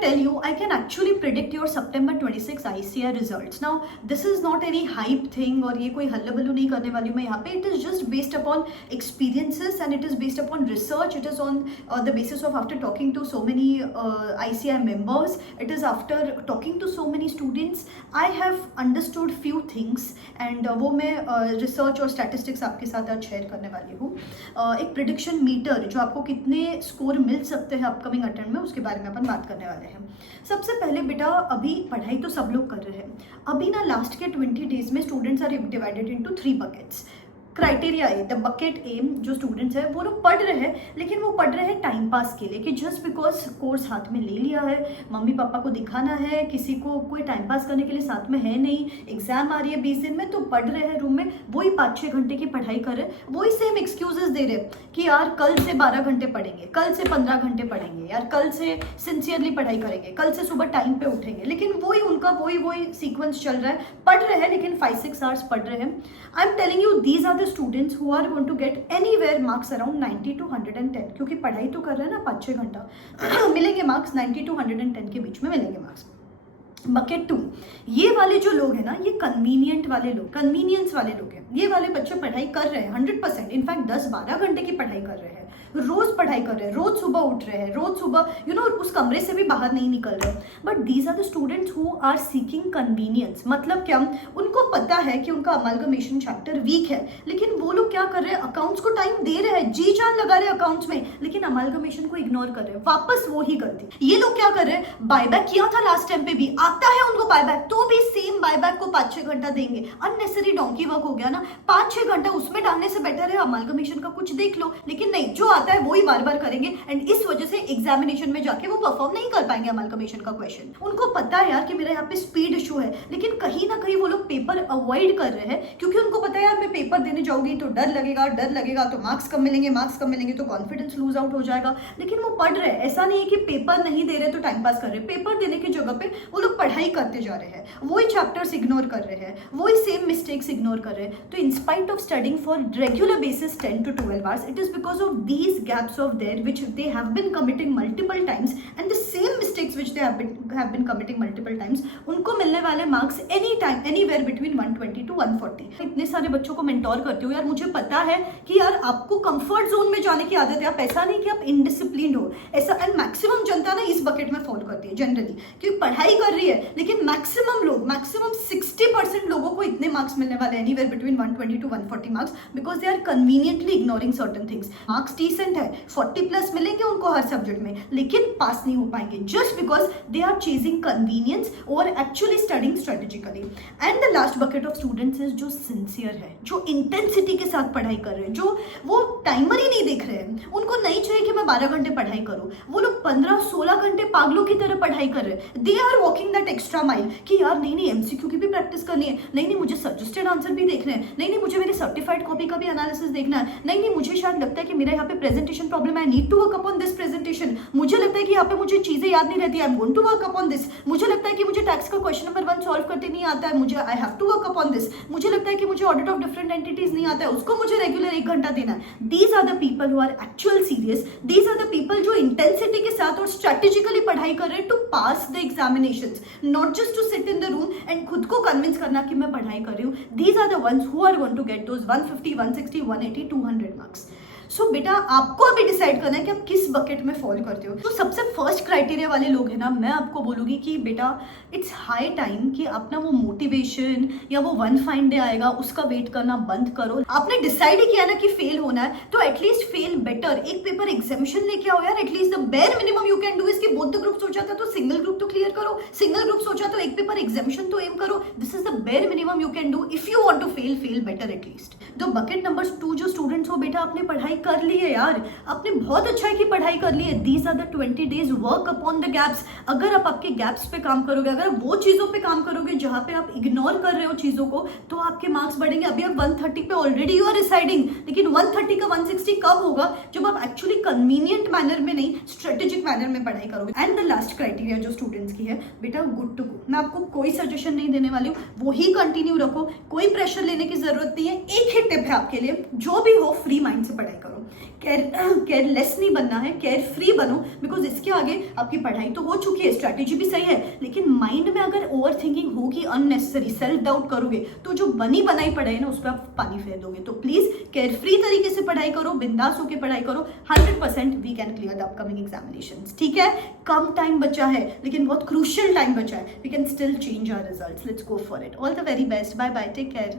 tell you, I can actually predict your September 26 ICAR results. Now, this is not any hype thing और ये कोई हल्ला-बल्लू नहीं करने वाली हूँ मैं यहाँ पे. It is just based upon experiences and it is based upon research. It is on the basis of after talking to so many ICAR members. It is after talking to so many students. I have understood few things and वो मैं research और statistics आपके साथ आज share करने वाली हूँ. एक prediction meter जो आपको कितने score मिल सकते हैं अपकमिंग अटेम्प्ट में उसके बारे में अपन बात करने वाले हैं. सबसे पहले बेटा, अभी पढ़ाई तो सब लोग कर रहे हैं. अभी ना लास्ट के 20 डेज में students are divided into 3 buckets. Criteria A, the bucket M जो स्टूडेंट्स हैं वो लोग पढ़ रहे हैं, लेकिन वो पढ़ रहे हैं टाइम पास के लिए कि जस्ट बिकॉज कोर्स हाथ में ले लिया है, मम्मी पापा को दिखाना है, किसी को कोई टाइम पास करने के लिए साथ में है नहीं, एग्जाम आ रही है 20 दिन में, तो पढ़ रहे हैं रूम में, वही 5-6 घंटे की पढ़ाई कर रहे हैं, वही सेम एक्सक्यूजेस दे रहे कि यार कल से 12 घंटे पढ़ेंगे, कल से 15 घंटे पढ़ेंगे, यार कल से सिंसियरली पढ़ाई करेंगे, कल से सुबह टाइम पे उठेंगे. लेकिन वही उनका वही सीक्वेंस चल रहा है. पढ़ रहे हैं लेकिन 5-6 आवर्स पढ़ रहे हैं. I am telling you, these are the students who are going to get anywhere marks around 90 to 110, क्योंकि पढ़ाई तो कर रहे हैं ना 5-6 घंटा. मिलेंगे मार्क्स 90 to 110 के बीच में मिलेंगे मार्क्स. बकेट 2, ये वाले जो लोग हैं ना, ये कन्वीनियंस वाले लोग हैं. ये वाले बच्चे पढ़ाई कर रहे हैं 100%, इनफैक्ट 10-12 घंटे की पढ़ाई कर रहे हैं, रोज पढ़ाई कर रहे हैं, रोज सुबह उठ रहे हैं, रोज सुबह उस कमरे से भी बाहर नहीं निकल रहे. But these are the students who are seeking convenience. मतलब क्या, उनको पता है कि उनका अमालगमेशन चैप्टर वीक है, लेकिन वो लोग क्या कर रहे हैं, अकाउंट्स को टाइम दे रहे हैं, जी जान लगा रहे हैं अकाउंट्स में, लेकिन अमालगमेशन को इग्नोर कर रहे हैं. वापस वो ही गलती. ये लोग क्या कर रहे हैं, बायबैक किया था लास्ट टाइम पे भी, आता है उनको बायबैक, तो भी सेम बायबैक को 5-6 घंटा देंगे. अननेसेसरी डोंकी वर्क हो गया ना. 5-6 घंटा उसमें डालने से बेटर है अमालगमेशन का कुछ देख लो. लेकिन नहीं, जो आता है वही बार बार करेंगे एंड इस वजह से एग्जामिनेशन में जाके वो परफॉर्म नहीं कर पाएंगे अमालगमेशन का क्वेश्चन. उनको पता है यार कि मेरा यहाँ पे स्पीड इशू है, लेकिन कहीं ना कहीं वो लोग पेपर अवॉइड कर रहे हैं, क्योंकि उनको पता है यार मैं पेपर देने जाऊंगी तो डर लगेगा तो मार्क्स कम मिलेंगे तो कॉन्फिडेंस लूज आउट हो जाएगा. लेकिन वो पढ़ रहे हैं. ऐसा नहीं है कि पेपर नहीं दे रहे तो टाइम पास कर रहे हैं. पेपर देने की जगह पे वो लोग पढ़ाई करते जा रहे हैं, वही चैप्टर्स इग्नोर कर रहे हैं, वही सेम मिस्टेक्स इग्नोर कर रहे हैं. तो in spite of studying for regular basis 10 to 12 hours, it is because of these gaps of theirs which they have been committing multiple times, and the same mistakes which they have been committing multiple times, उनको मिलने वाले marks any time anywhere between 120 to 140. इतने सारे बच्चों को mentor करती हूँ यार, मुझे पता है कि यार आपको कंफर्ट जोन में जाने की आदत है. आप ऐसा नहीं कि आप इनडिसिप्लिन्ड हो, ऐसा. एंड मैक्सिमम जनता ना इस बकेट में फॉल करती है जनरली, क्योंकि पढ़ाई कर रही है, लेकिन मैक्सिमम 60% लोगों को इतने मार्क्स मिलने वाले anywhere between 120 to 140 marks, because they are conveniently ignoring certain things. Marks decent है, 40+ मिलेंगे उनको हर सब्जेक्ट में, लेकिन पास नहीं हो पाएंगे just because they are chasing convenience और actually studying strategically. And the last bucket of students is जो सिंसियर है, जो इंटेंसिटी के साथ पढ़ाई कर रहे हैं, जो वो टाइमर ही नहीं देख रहे हैं. उनको नहीं चाहिए कि मैं 12 घंटे पढ़ाई करूं, वो लोग 15-16 घंटे पागलों की तरह पढ़ाई कर रहे हैं. They are walking that extra mile कि यार नहीं एमसीक्यू की भी प्रैक्टिस करनी है, नहीं मुझे सजेस्टेड आंसर भी देखने हैं, नहीं मुझे मेरी सर्टिफाइड कॉपी का भी एनालिसिस देखना है, नहीं मुझे शायद लगता है कि मेरा यहाँ पे प्रेजेंटेशन प्रॉब्लम है, I need to work upon this presentation, मुझे लगता है कि यहाँ पे मुझे चीजें याद नहीं रहती, I am going to work upon this, मुझे लगता है कि मुझे टैक्स का क्वेश्चन नंबर 1 सॉल्व करते नहीं आता है, मुझे I have to work upon this, मुझे लगता है कि मुझे ऑडिट ऑफ डिफरेंट एंटिटीज नहीं आता है, उसको मुझे रेगुलर 1 घंटा देना है. These are the people who are actual serious. These are the people जो इंटेंसिटी के साथ और स्ट्रेटेजिकली पढ़ाई कर रहे हैं to pass the examinations, not just to sit in the room and खुद को कन्विंस करना कि मैं पढ़ाई कर रही हूँ. These are the ones who are going to get those 150, 160, 180, 200 marks. So बेटा आपको अभी डिसाइड करना है कि आप किस बकेट में फॉल करते हो. तो सबसे फर्स्ट क्राइटेरिया वाले लोग हैं ना, मैं आपको बोलूँगी कि बेटा इट्स हाई टाइम कि अपना वो मोटिवेशन या वो वन फाइन डे आएगा उसका वेट करना बंद करो. आपने डिसाइड ही किया ना कि फेल होना है, तो एटलीस्ट फेल बेटर. एक पेपर एग्जामिशन लेके आओ यार. At least the bare minimum you can do is कि बोथ द ग्रुप सोचा था तो सिंगल ग्रुप तो क्लियर करो, सिंगल ग्रुप सोचा तो एक पेपर एग्जामिशन तो एम करो. This is the bare minimum you can do if you want to fail better at least. तो बकेट नंबर 2 जो स्टूडेंट्स हो बेटा, आपने पढ़ाई कर ली है यार, आपने बहुत अच्छा है कि पढ़ाई कर ली है. These are the 20 days work upon the gaps. अगर आप आपके गैप्स पे काम करोगे, अगर वो चीजों पे काम करोगे जहां पे आप इग्नोर कर रहे हो चीजों को, तो आपके मार्क्स बढ़ेंगे. अभी आप 130 पे ऑलरेडी यू आर रिसाइडिंग, लेकिन 130 का 160 कब होगा, जब आप एक्चुअली कन्वीनियंट मैनर में नहीं स्ट्रेटेजिक मैनर में पढ़ाई करोगे. एंड द लास्ट क्राइटेरिया जो स्टूडेंट्स की है बेटा, गुड टू गो. मैं आपको कोई सजेशन नहीं देने वाली हूँ, वही कंटिन्यू रखो, कोई प्रेशर लेने की जरूरत नहीं है. एक ही टिप है आपके लिए, जो भी हो फ्री माइंड से पढ़ाई करो. केयरलेस नहीं बनना है, केयर फ्री बनो, बिकॉज इसके आगे आपकी पढ़ाई तो हो चुकी है, स्ट्रैटेजी भी सही है, लेकिन माइंड में अगर ओवर थिंकिंग होगी, अननेसेसरी सेल्फ डाउट करोगे, तो जो बनी बनाई पढ़ाई है ना, उस पर आप पानी फेर दोगे। तो प्लीज केयर फ्री तरीके से पढ़ाई करो, बिंदास होकर पढ़ाई करो, 100% we can clear the upcoming examinations. ठीक है, कम टाइम बचा है, लेकिन बहुत क्रूशियल टाइम बचा है, we can still change our results. Let's go for it. All the very best, bye bye, take care.